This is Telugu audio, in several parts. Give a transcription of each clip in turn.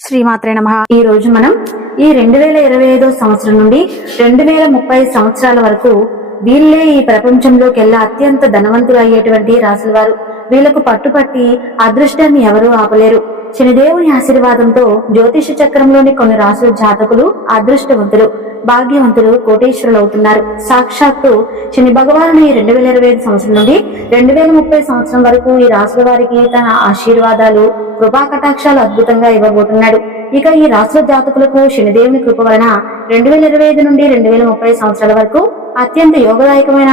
శ్రీమాత్రే నమః. ఈ రోజు మనం ఈ 2025 సంవత్సరం నుండి 2030 సంవత్సరాల వరకు వీళ్ళే ఈ ప్రపంచంలోకెల్లా అత్యంత ధనవంతులు అయ్యేటువంటి రాసుల వారు. వీళ్లకు పట్టుపట్టి అదృష్టాన్ని ఎవరూ ఆపలేరు. శనిదేవుని ఆశీర్వాదంతో జ్యోతిష చక్రంలోని కొన్ని రాసుల జాతకులు అదృష్టవంతులు, భాగ్యవంతులు, కోటీశ్వరులు అవుతున్నారు. సాక్షాత్తు శని భగవానుడు ఈ 2025 సంవత్సరం నుండి 2030 సంవత్సరం వరకు ఈ రాసుల వారికి తన ఆశీర్వాదాలు, కృపా కటాక్షాలు అద్భుతంగా ఇవ్వబోతున్నాడు. ఇక ఈ రాసుల జాతకులకు శనిదేవుని కృప వలన 2025 నుండి 2030 సంవత్సరాల వరకు అత్యంత యోగదాయకమైన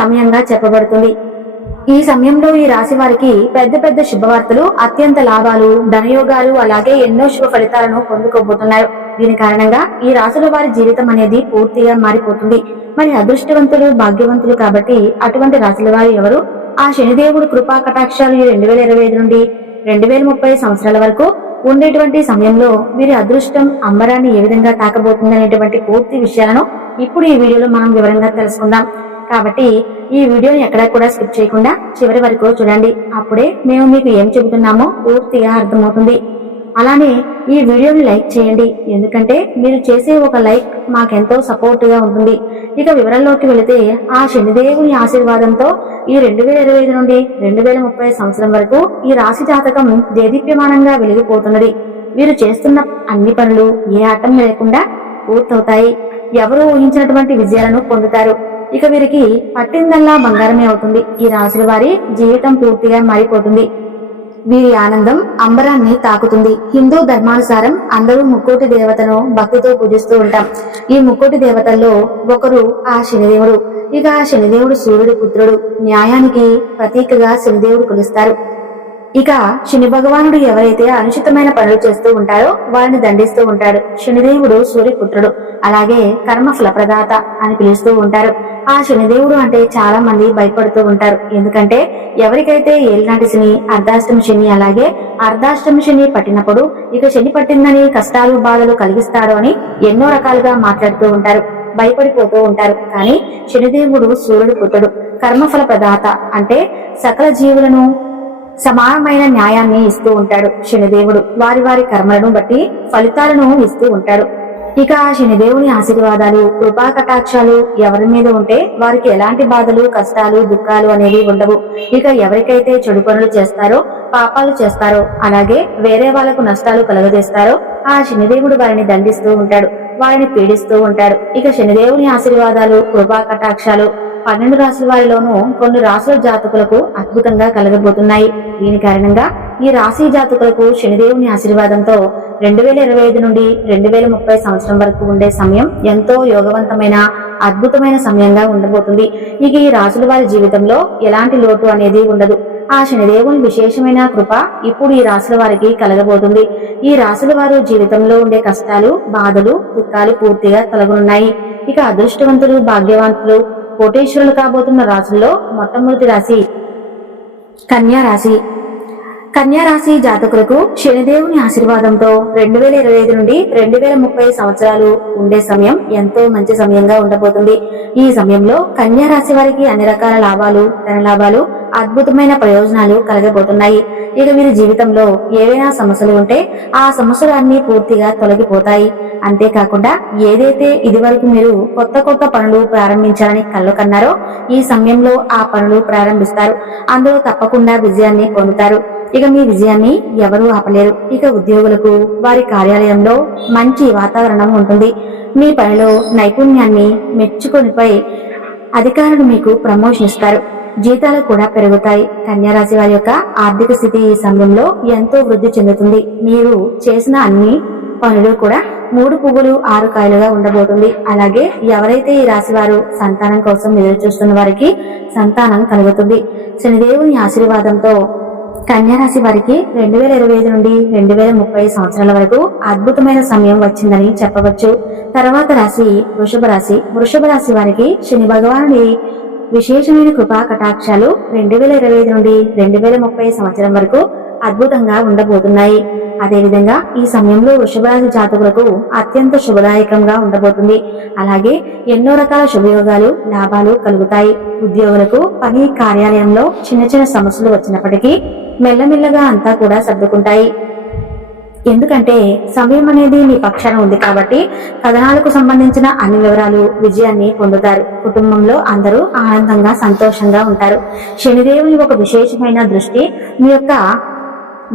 సమయంగా చెప్పబడుతుంది. ఈ సమయంలో ఈ రాశి వారికి పెద్ద పెద్ద శుభవార్తలు, అత్యంత లాభాలు, ధనయోగాలు, అలాగే ఎన్నో శుభ ఫలితాలను పొందుకోబోతున్నారు. దీని కారణంగా ఈ రాశుల వారి జీవితం అనేది పూర్తిగా మారిపోతుంది. మరి అదృష్టవంతులు, భాగ్యవంతులు కాబట్టి అటువంటి రాశుల వారు ఎవరు? ఆ శనిదేవుడు కృపా కటాక్షాలు ఈ 2025 నుండి 2030 సంవత్సరాల వరకు ఉండేటువంటి సమయంలో వీరి అదృష్టం అంబరాన్ని ఏ విధంగా తాకబోతుందనేటువంటి పూర్తి విషయాలను ఇప్పుడు ఈ వీడియోలో మనం వివరంగా తెలుసుకుందాం. కాబట్టి ఈ వీడియోని ఎక్కడా కూడా స్కిప్ చేయకుండా చివరి వరకు చూడండి. అప్పుడే మేము మీకు ఏం చెబుతున్నామో పూర్తిగా అర్థమవుతుంది. అలానే ఈ వీడియోని లైక్ చేయండి, ఎందుకంటే మీరు చేసే ఒక లైక్ మాకెంతో సపోర్ట్ గా ఉంటుంది. ఇక వివరాల్లోకి వెళితే ఆ శనిదేవుని ఆశీర్వాదంతో ఈ 2025 నుండి 2030 సంవత్సరం వరకు ఈ రాశి జాతకం దేదీప్యమానంగా వెలిగిపోతున్నది. వీరు చేస్తున్న అన్ని పనులు ఏ ఆటం లేకుండా పూర్తవుతాయి. ఎవరు ఊహించినటువంటి విజయాలను పొందుతారు. ఇక వీరికి పట్టిందల్లా బంగారమే అవుతుంది. ఈ రాశుల వారి జీవితం పూర్తిగా మారిపోతుంది. వీరి ఆనందం అంబరాన్ని తాకుతుంది. హిందూ ధర్మానుసారం అందరూ ముక్కోటి దేవతను భక్తితో పూజిస్తూ ఉంటాం. ఈ ముక్కోటి దేవతల్లో ఒకరు ఆ శనిదేవుడు. ఇక ఆ శనిదేవుడు సూర్యుడి పుత్రుడు. న్యాయానికి ప్రతీకగా శనిదేవుడు కొలుస్తారు. ఇక శని భగవానుడు ఎవరైతే అనుచితమైన పనులు చేస్తూ ఉంటారో వారిని దండిస్తూ ఉంటాడు. శనిదేవుడు సూర్యపుత్రుడు, అలాగే కర్మ ఫలప్రదాత అని పిలుస్తూ ఉంటారు. ఆ శనిదేవుడు అంటే చాలా మంది భయపడుతూ ఉంటారు. ఎందుకంటే ఎవరికైతే ఏలినాటి శని, అర్ధాష్టమి శని, అలాగే అర్ధాష్టమి శని పట్టినప్పుడు ఇక శని పట్టిందని కష్టాలు, బాధలు కలిగిస్తాడు అని ఎన్నో రకాలుగా మాట్లాడుతూ ఉంటారు, భయపడిపోతూ ఉంటారు. కానీ శనిదేవుడు సూర్యుడు పుత్రుడు, కర్మఫల ప్రదాత అంటే సకల జీవులను సమానమైన న్యాయాన్ని ఇస్తూ ఉంటాడు. శనిదేవుడు వారి వారి కర్మలను బట్టి ఫలితాలను ఇస్తూ ఉంటాడు. ఇక ఆ శనిదేవుని ఆశీర్వాదాలు, కృపా కటాక్షాలు ఎవరి మీద ఉంటే వారికి ఎలాంటి బాధలు, కష్టాలు, దుఃఖాలు అనేవి ఉండవు. ఇక ఎవరికైతే చెడు పనులు చేస్తారో, పాపాలు చేస్తారో, అలాగే వేరే వాళ్లకు నష్టాలు కలుగజేస్తారో ఆ శనిదేవుడు వారిని దండిస్తూ ఉంటాడు, వారిని పీడిస్తూ ఉంటాడు. ఇక శనిదేవుని ఆశీర్వాదాలు, కృపా కటాక్షాలు 12 రాశుల వారిలోనూ కొన్ని రాశుల జాతకులకు అద్భుతంగా కలగబోతున్నాయి. దీని కారణంగా ఈ రాశి జాతకులకు శనిదేవుని ఆశీర్వాదంతో 2025 నుండి 2030 సంవత్సరం వరకు ఉండే సమయం ఎంతో యోగవంతమైన, అద్భుతమైన సమయంగా ఉండబోతుంది. ఇక ఈ రాశుల వారి జీవితంలో ఎలాంటి లోటు అనేది ఉండదు. ఆ శనిదేవుని విశేషమైన కృప ఇప్పుడు ఈ రాశుల వారికి కలగబోతుంది. ఈ రాశుల వారు జీవితంలో ఉండే కష్టాలు, బాధలు, దుఃఖాలు పూర్తిగా తొలగనున్నాయి. ఇక అదృష్టవంతులు, భాగ్యవంతులు, కోటేశ్వరులు కాబోతున్న రాశుల్లో మొట్టమొదటి రాశి కన్యా రాశి. కన్యా రాశి జాతకులకు శనిదేవుని ఆశీర్వాదంతో 2025 నుండి 2030 సంవత్సరాలు ఉండే సమయం ఎంతో మంచి సమయంగా ఉండబోతుంది. ఈ సమయంలో కన్యా రాశి వారికి అన్ని రకాల లాభాలు, ధన లాభాలు, అద్భుతమైన ప్రయోజనాలు కలగబోతున్నాయి. ఇక వీరి జీవితంలో ఏవైనా సమస్యలు ఉంటే ఆ సమస్యలు అన్ని పూర్తిగా తొలగిపోతాయి. అంతేకాకుండా ఏదైతే ఇదివరకు మీరు కొత్త కొత్త పనులు ప్రారంభించాలని కళ్ళు కన్నారో ఈ సమయంలో ఆ పనులు ప్రారంభిస్తారు. అందులో తప్పకుండా విజయాన్ని పొందుతారు. ఇక మీ విజయాన్ని ఎవరూ ఆపలేరు. ఇక ఉద్యోగులకు వారి కార్యాలయంలో మంచి వాతావరణం ఉంటుంది. మీ పనిలో నైపుణ్యాన్ని మెచ్చుకొనిపై అధికారులు మీకు ప్రమోషన్ ఇస్తారు. జీతాలు కూడా పెరుగుతాయి. కన్యారాశి వారి యొక్క ఆర్థిక స్థితి ఈ సమయంలో ఎంతో వృద్ధి చెందుతుంది. మీరు చేసిన అన్ని పనులు కూడా 3 పువ్వులు 6 కాయలుగా ఉండబోతుంది. అలాగే ఎవరైతే ఈ రాశి వారు సంతానం కోసం ఎదురు చూస్తున్న వారికి సంతానం కలుగుతుంది. శనిదేవుని ఆశీర్వాదంతో కన్యారాశి వారికి 2025 నుండి 2030 సంవత్సరాల వరకు అద్భుతమైన సమయం వచ్చిందని చెప్పవచ్చు. తర్వాత రాశి వృషభ రాశి. వృషభ రాశి వారికి శని భగవానుడి విశేషమైన కృపా కటాక్షాలు 2025 నుండి 2030 సంవత్సరం వరకు అద్భుతంగా ఉండబోతున్నాయి. అదేవిధంగా ఈ సమయంలో వృషభ రాశి జాతకులకు అత్యంత శుభదాయకంగా ఉండబోతుంది. అలాగే ఎన్నో రకాల శుభయోగాలు, లాభాలు కలుగుతాయి. ఉద్యోగులకు పని కార్యాలయంలో చిన్న చిన్న సమస్యలు వచ్చినప్పటికీ మెల్లమెల్లగా అంతా కూడా సర్దుకుంటాయి. ఎందుకంటే సమయం అనేది మీ పక్షాన ఉంది కాబట్టి కథనాలకు సంబంధించిన అన్ని వివరాలు, విజయాన్ని పొందుతారు. కుటుంబంలో అందరూ ఆనందంగా సంతోషంగా ఉంటారు. శనిదేవుని ఒక విశేషమైన దృష్టి మీ యొక్క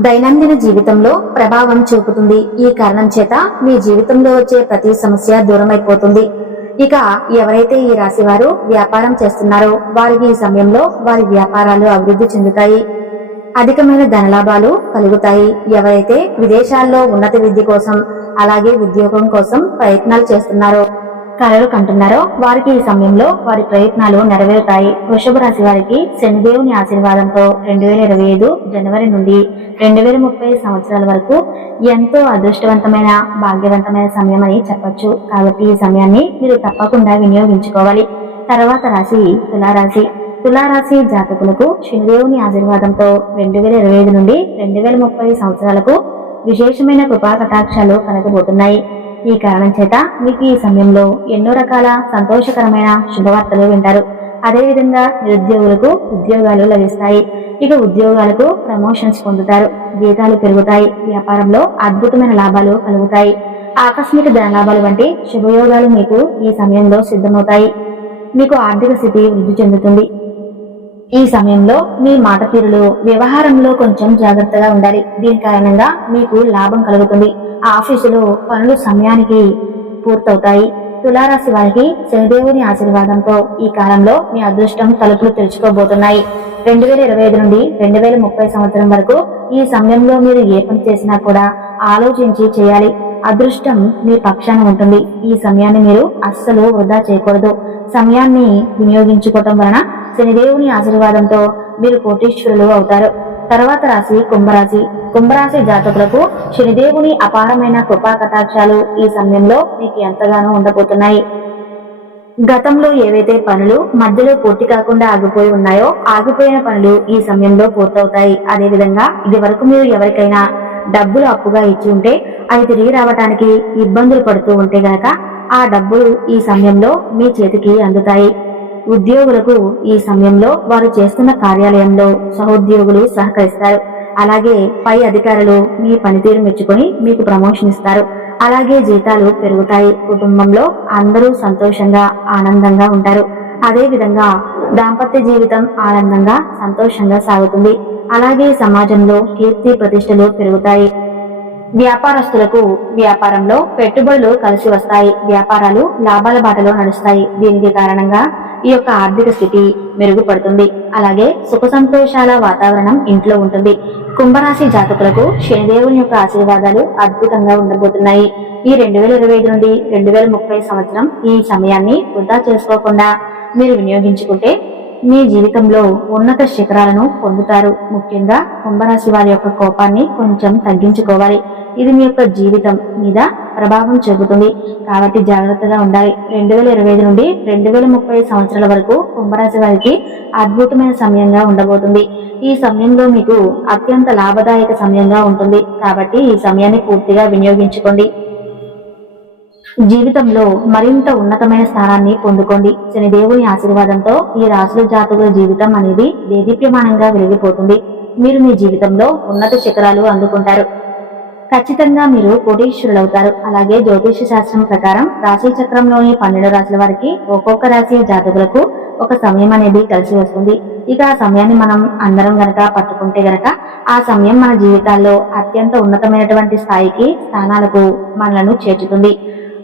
దైనందిన జీవితంలో ప్రభావం చూపుతుంది. ఈ కారణం చేత మీ జీవితంలో వచ్చే ప్రతి సమస్య దూరం అయిపోతుంది. ఇక ఎవరైతే ఈ రాశి వారు వ్యాపారం చేస్తున్నారో వారికి ఈ సమయంలో వారి వ్యాపారాలు అభివృద్ధి చెందుతాయి. అధికమైన ధనలాభాలు కలుగుతాయి. ఎవరైతే విదేశాల్లో ఉన్నత విద్య కోసం అలాగే ఉద్యోగం కోసం ప్రయత్నాలు చేస్తున్నారో, కలలు కంటున్నారో వారికి ఈ సమయంలో వారి ప్రయత్నాలు నెరవేరుతాయి. వృషభ రాశి వారికి శనిదేవుని ఆశీర్వాదంతో 2025 జనవరి నుండి 2030 సంవత్సరాల వరకు ఎంతో అదృష్టవంతమైన భాగ్యవంతమైన సమయం అని చెప్పొచ్చు. కాబట్టి ఈ సమయాన్ని మీరు తప్పకుండా వినియోగించుకోవాలి. తర్వాత రాశి తులారాశి. తులారాశి జాతకులకు శనిదేవుని ఆశీర్వాదంతో 2025 నుండి 2030 సంవత్సరాలకు విశేషమైన కృపా కటాక్షాలు కలగబోతున్నాయి. ఈ కారణం చేత మీకు ఈ సమయంలో ఎన్నో రకాల సంతోషకరమైన శుభవార్తలు వింటారు. అదేవిధంగా నిరుద్యోగులకు ఉద్యోగాలు లభిస్తాయి. ఇక ఉద్యోగాలకు ప్రమోషన్స్ పొందుతారు. జీతాలు పెరుగుతాయి. వ్యాపారంలో అద్భుతమైన లాభాలు కలుగుతాయి. ఆకస్మిక ధనలాభాలు వంటి శుభయోగాలు మీకు ఈ సమయంలో సిద్ధమవుతాయి. మీకు ఆర్థిక స్థితి వృద్ధి చెందుతుంది. ఈ సమయంలో మీ మాట తీరులో వ్యవహారంలో కొంచెం జాగ్రత్తగా ఉండాలి. దీని కారణంగా మీకు లాభం కలుగుతుంది. ఆఫీసులో పనులు సమయానికి పూర్తవుతాయి. తులారాశి వారికి శనిదేవుని ఆశీర్వాదంతో ఈ కాలంలో మీ అదృష్టం తలుపులు తెరుచుకోబోతున్నాయి. 2025 నుండి 2030 సంవత్సరం వరకు ఈ సమయంలో మీరు ఏ పని చేసినా కూడా ఆలోచించి చేయాలి. అదృష్టం మీ పక్షాన ఉంటుంది. ఈ సమయాన్ని మీరు అస్సలు వృధా చేయకూడదు. సమయాన్ని వినియోగించుకోవటం వలన శనిదేవుని ఆశీర్వాదంతో మీరు కోటీశ్వరులు అవుతారు. తర్వాత రాశి కుంభరాశి. కుంభరాశి జాతకులకు శనిదేవుని అపారమైన కృపా కటాక్షాలు ఈ సమయంలో మీకు ఎంతగానో ఉండబోతున్నాయి. గతంలో ఏవైతే పనులు మధ్యలో పూర్తి కాకుండా ఆగిపోయి ఉన్నాయో ఆగిపోయిన పనులు ఈ సమయంలో పూర్తవుతాయి. అదేవిధంగా ఇది వరకు మీరు ఎవరికైనా డబ్బులు అప్పుగా ఇచ్చి ఉంటే అవి తిరిగి రావడానికి ఇబ్బందులు పడుతూ ఉంటే గనక ఆ డబ్బులు ఈ సమయంలో మీ చేతికి అందుతాయి. ఉద్యోగులకు ఈ సమయంలో వారు చేస్తున్న కార్యాలయంలో సహోద్యోగులు సహకరిస్తారు. అలాగే పై అధికారులు మీ పనితీరు మెచ్చుకొని మీకు ప్రమోషన్ ఇస్తారు. అలాగే జీతాలు పెరుగుతాయి. కుటుంబంలో అందరూ సంతోషంగా ఆనందంగా ఉంటారు. అదే విధంగా దాంపత్య జీవితం ఆనందంగా సంతోషంగా సాగుతుంది. అలాగే సమాజంలో కీర్తి ప్రతిష్టలు పెరుగుతాయి. వ్యాపారస్తులకు వ్యాపారంలో పెట్టుబడులు కలిసి వస్తాయి. వ్యాపారాలు లాభాల బాటలో నడుస్తాయి. దీనికి కారణంగా ఈ యొక్క ఆర్థిక స్థితి మెరుగుపడుతుంది. అలాగే సుఖ సంతోషాల వాతావరణం ఇంట్లో ఉంటుంది. కుంభరాశి జాతకులకు శనిదేవుని యొక్క ఆశీర్వాదాలు అద్భుతంగా ఉండబోతున్నాయి. ఈ 2025 నుండి 2030 సంవత్సరం ఈ సమయాన్ని వృధా చేసుకోకుండా మీరు వినియోగించుకుంటే మీ జీవితంలో ఉన్నత శిఖరాలను పొందుతారు. ముఖ్యంగా కుంభరాశి వారి యొక్క కోపాన్ని కొంచెం తగ్గించుకోవాలి. ఇది మీ యొక్క జీవితం మీద ప్రభావం చూపుతుంది. కాబట్టి జాగ్రత్తగా ఉండాలి. 2025 నుండి 2030 సంవత్సరాల వరకు కుంభరాశి వారికి అద్భుతమైన సమయంగా ఉండబోతుంది. ఈ సమయంలో మీకు అత్యంత లాభదాయక సమయంగా ఉంటుంది. కాబట్టి ఈ సమయాన్ని పూర్తిగా వినియోగించుకోండి. జీవితంలో మరింత ఉన్నతమైన స్థానాన్ని పొందుకోండి. శనిదేవుని ఆశీర్వాదంతో ఈ రాశుల జాతకుల జీవితం అనేది దేదీప్యమానంగా వెలిగిపోతుంది. మీరు మీ జీవితంలో ఉన్నత శిఖరాలు అందుకుంటారు. ఖచ్చితంగా మీరు కోటీశ్వరులవుతారు. అలాగే జ్యోతిష శాస్త్రం ప్రకారం రాశి చక్రంలోని 12 రాశుల వారికి ఒక్కొక్క రాశి జాతకులకు ఒక సమయం అనేది కలిసి వస్తుంది. ఇక ఆ సమయాన్ని మనం అందరం గనక పట్టుకుంటే గనక ఆ సమయం మన జీవితాల్లో అత్యంత ఉన్నతమైనటువంటి స్థానాలకు మనలను చేర్చుతుంది.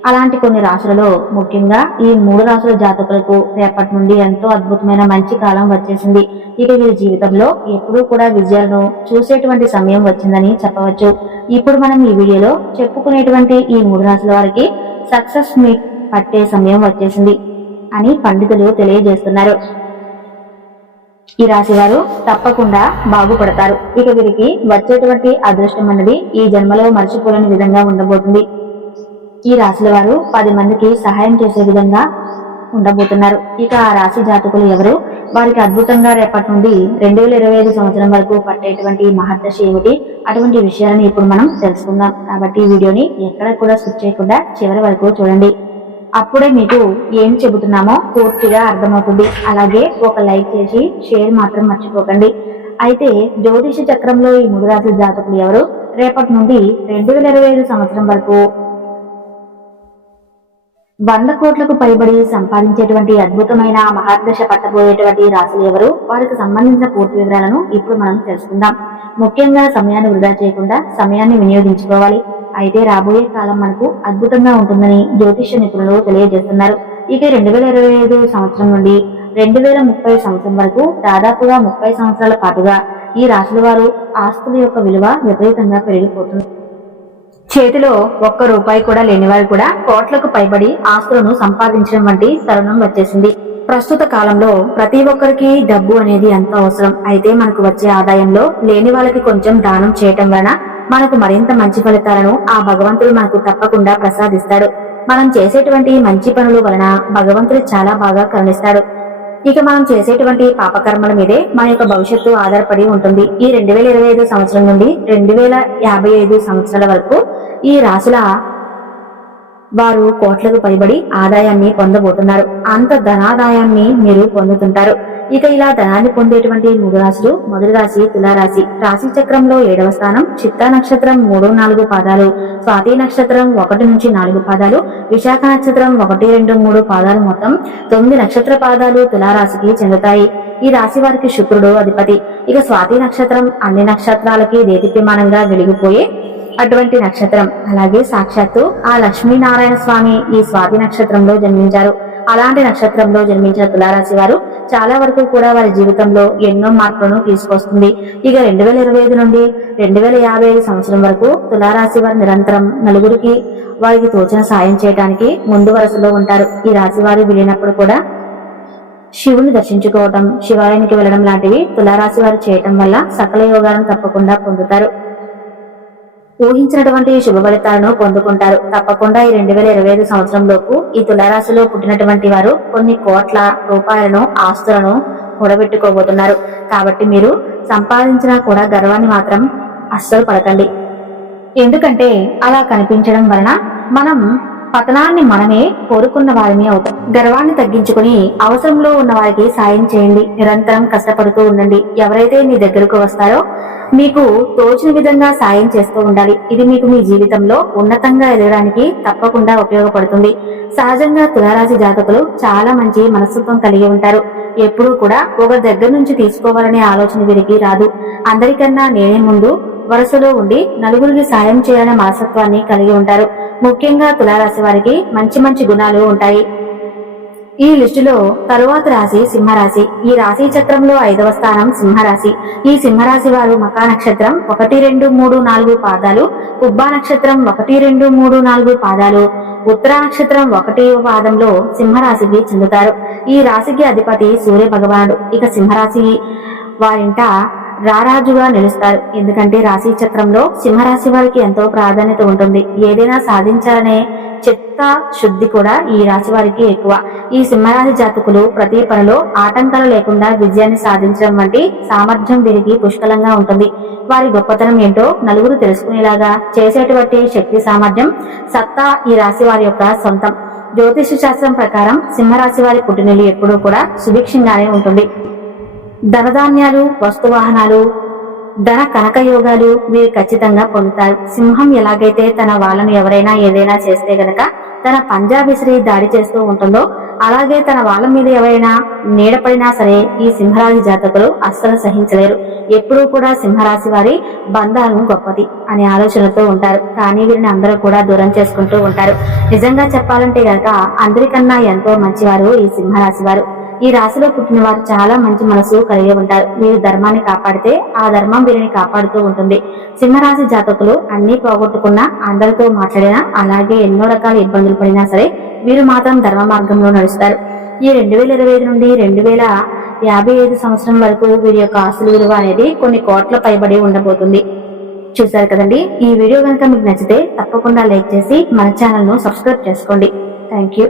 అలాంటి కొన్ని రాశులలో ముఖ్యంగా ఈ 3 రాశుల జాతకులకు రేపటి నుండి ఎంతో అద్భుతమైన మంచి కాలం వచ్చేసింది. ఇక వీరి జీవితంలో ఎప్పుడూ కూడా విజయాలను చూసేటువంటి సమయం వచ్చిందని చెప్పవచ్చు. ఇప్పుడు మనం ఈ వీడియోలో చెప్పుకునేటువంటి ఈ 3 రాశుల వారికి సక్సెస్ మీట్ పట్టే సమయం వచ్చేసింది అని పండితులు తెలియజేస్తున్నారు. ఈ రాశి వారు తప్పకుండా బాగుపడతారు. ఇక వీరికి వచ్చేటువంటి అదృష్టం అన్నది ఈ జన్మలో మర్చిపోలేని విధంగా ఉండబోతుంది. ఈ రాశుల వారు 10 మందికి సహాయం చేసే విధంగా ఉండబోతున్నారు. ఇక ఆ రాశి జాతకులు ఎవరు, వారికి అద్భుతంగా రేపటి నుండి 2025 సంవత్సరం వరకు పట్టేటువంటి మహర్దశ ఏమిటి, అటువంటి విషయాలను ఇప్పుడు మనం తెలుసుకుందాం. కాబట్టి ఈ వీడియోని ఎక్కడ కూడా స్కిప్ చేయకుండా చివరి వరకు చూడండి. అప్పుడే మీకు ఏం చెబుతున్నామో పూర్తిగా అర్థమవుతుంది. అలాగే ఒక లైక్ చేసి షేర్ మాత్రం మర్చిపోకండి. అయితే జ్యోతిష చక్రంలో ఈ 3 రాశుల జాతకులు ఎవరు, రేపటి నుండి 2025 సంవత్సరం వరకు 100 కోట్లకు పైబడి సంపాదించేటువంటి అద్భుతమైన మహాదశ పట్టబోయేటువంటి రాశులు ఎవరు, వారికి సంబంధించిన పూర్తి వివరాలను ఇప్పుడు మనం తెలుసుకుందాం. ముఖ్యంగా సమయాన్ని వృధా చేయకుండా సమయాన్ని వినియోగించుకోవాలి. అయితే రాబోయే కాలం మనకు అద్భుతంగా ఉంటుందని జ్యోతిష్య నిపుణులు తెలియజేస్తున్నారు. ఇక 2025 సంవత్సరం నుండి 2030 సంవత్సరం వరకు దాదాపుగా 30 సంవత్సరాల పాటుగా ఈ రాశుల వారు ఆస్తుల యొక్క విలువ విపరీతంగా పెరిగిపోతుంది. చేతిలో ఒక్క రూపాయి కూడా లేనివారు కూడా కోట్లకు పైబడి ఆస్తులను సంపాదించడం వంటి తరుణం వచ్చేసింది. ప్రస్తుత కాలంలో ప్రతి ఒక్కరికి డబ్బు అనేది ఎంతో అవసరం. అయితే మనకు వచ్చే ఆదాయంలో లేని వాళ్ళకి కొంచెం దానం చేయటం వలన మనకు మరింత మంచి ఫలితాలను ఆ భగవంతుడు మనకు తప్పకుండా ప్రసాదిస్తాడు. మనం చేసేటువంటి మంచి పనుల వలన భగవంతుడు చాలా బాగా కరుణిస్తాడు. ఇక మనం చేసేటువంటి పాపకర్మల మీదే మన యొక్క భవిష్యత్తు ఆధారపడి ఉంటుంది. ఈ 2025 సంవత్సరం నుండి 2055 సంవత్సరాల వరకు ఈ రాశుల వారు కోట్లకు పైబడి ఆదాయాన్ని పొందబోతున్నారు. అంత ధనాదాయాన్ని మీరు పొందుతుంటారు. ఇక ఇలా ధనాన్ని పొందేటువంటి 3 రాశులు. మొదటి రాశి తులారాశి. రాశి చక్రంలో 7వ స్థానం. చిత్తా నక్షత్రం 3-4 పాదాలు, స్వాతి నక్షత్రం 1-4 పాదాలు, విశాఖ నక్షత్రం 1-2-3 పాదాలు, మొత్తం 9 నక్షత్ర పాదాలు తులారాశికి చెందుతాయి. ఈ రాశి వారికి శుక్రుడు అధిపతి. ఇక స్వాతి నక్షత్రం అన్ని నక్షత్రాలకి దేదీప్యమానంగా వెలిగిపోయే అటువంటి నక్షత్రం. అలాగే సాక్షాత్తు ఆ లక్ష్మీనారాయణ స్వామి ఈ స్వాతి నక్షత్రంలో జన్మించారు. అలాంటి నక్షత్రంలో జన్మించిన తులారాశి వారు చాలా వరకు కూడా వారి జీవితంలో ఎన్నో మార్పులను తీసుకొస్తుంది. ఇక 2025 నుండి 2055 సంవత్సరం వరకు తులారాశి వారు నిరంతరం నలుగురికి వారికి తోచిన సాయం చేయడానికి ముందు వరుసలో ఉంటారు. ఈ రాశి వారు వెళ్ళినప్పుడు కూడా శివుని దర్శించుకోవటం, శివాలయానికి వెళ్లడం లాంటివి తులారాశి వారు చేయటం వల్ల సకల యోగాలను తప్పకుండా పొందుతారు. ఊహించినటువంటి శుభ ఫలితాలను పొందుకుంటారు. తప్పకుండా ఈ 2025 సంవత్సరంలోపు ఈ తులారాశిలో పుట్టినటువంటి వారు కొన్ని కోట్ల రూపాయలను ఆస్తులను కూడబెట్టుకోబోతున్నారు. కాబట్టి మీరు సంపాదించినా కూడా గర్వాన్ని మాత్రం అస్సలు పడకండి. ఎందుకంటే అలా కనిపించడం వలన మనం పతనాన్ని మనమే కోరుకున్న వారిని అవుతాం. గర్వాన్ని తగ్గించుకుని అవసరంలో ఉన్న వారికి సాయం చేయండి. నిరంతరం కష్టపడుతూ ఉండండి. ఎవరైతే మీ దగ్గరకు వస్తారో మీకు తోచిన విధంగా సాయం చేస్తూ ఉండాలి. ఇది మీకు మీ జీవితంలో ఉన్నతంగా ఎదగడానికి తప్పకుండా ఉపయోగపడుతుంది. సహజంగా తులారాశి జాతకులు చాలా మంచి మనస్తత్వం కలిగి ఉంటారు. ఎప్పుడూ కూడా ఒకరి దగ్గర నుంచి తీసుకోవాలనే ఆలోచన వీరికి రాదు. అందరికన్నా నేనే ముందు వరుసలో ఉండి నలుగురికి సాయం చేయాలనే మనస్తత్వాన్ని కలిగి ఉంటారు. ముఖ్యంగా తులారాశి వారికి మంచి మంచి గుణాలు ఉంటాయి. ఈ లిస్టులో తరువాత రాశి సింహరాశి. ఈ రాశి చక్రంలో 5వ స్థానం సింహరాశి. ఈ సింహరాశి వారు మకా నక్షత్రం 1-2-3-4 పాదాలు, పుబ్బా నక్షత్రం 1-2-3-4 పాదాలు, ఉత్తర నక్షత్రం 1వ పాదంలో సింహరాశికి చెందుతారు. ఈ రాశికి అధిపతి సూర్య భగవానుడు. ఇక సింహరాశి వారింట రారాజుగా నిలుస్తారు. ఎందుకంటే రాశి చక్రంలో సింహరాశి వారికి ఎంతో ప్రాధాన్యత ఉంటుంది. ఏదైనా సాధించాలనే చిత్త శుద్ధి కూడా ఈ రాశి వారికి ఎక్కువ. ఈ సింహరాశి జాతకులు ప్రతి పనిలో ఆటంకాలు లేకుండా విజయాన్ని సాధించడం వంటి సామర్థ్యం వీరికి పుష్కలంగా ఉంటుంది. వారి గొప్పతనం ఏంటో నలుగురు తెలుసుకునేలాగా చేసేటువంటి శక్తి సామర్థ్యం సత్తా ఈ రాశి వారి యొక్క సొంతం. జ్యోతిష శాస్త్రం ప్రకారం సింహరాశి వారి పుట్టినలు ఎప్పుడూ కూడా సుభిక్షంగానే ఉంటుంది. ధనధాన్యాలు, వస్తువాహనాలు, ధన కనక యోగాలు వీరు ఖచ్చితంగా పొందుతారు. సింహం ఎలాగైతే తన వాళ్ళను ఎవరైనా ఏదైనా చేస్తే గనక తన పంజా విసిరి దాడి చేస్తూ ఉంటుందో, అలాగే తన వాళ్ళ మీద ఎవరైనా నీడపడినా సరే ఈ సింహరాశి జాతకులు అస్సలు సహించలేరు. ఎప్పుడూ కూడా సింహరాశి వారి బంధాలను గొప్పది అనే ఆలోచనతో ఉంటారు. కానీ వీరిని అందరూ కూడా దూరం చేసుకుంటూ ఉంటారు. నిజంగా చెప్పాలంటే గనక అందరికన్నా ఎంతో మంచివారు ఈ సింహరాశి వారు. ఈ రాశిలో పుట్టిన వారు చాలా మంచి మనసు కలిగి ఉంటారు. వీరు ధర్మాన్ని కాపాడితే ఆ ధర్మం వీరిని కాపాడుతూ ఉంటుంది. సింహరాశి జాతకులు అన్ని పోగొట్టుకున్నా, అందరితో మాట్లాడినా, అలాగే ఎన్నో రకాల ఇబ్బందులు పడినా సరే వీరు మాత్రం ధర్మ మార్గంలో నడుస్తారు. ఈ 2025 నుండి 2055 సంవత్సరం వరకు వీరి యొక్క ఆస్తుల విలువ అనేది కొన్ని కోట్ల పైబడి ఉండబోతుంది. చూశారు కదండి. ఈ వీడియో కనుక మీకు నచ్చితే తప్పకుండా లైక్ చేసి మన ఛానల్ ను సబ్స్క్రైబ్ చేసుకోండి. Thank you.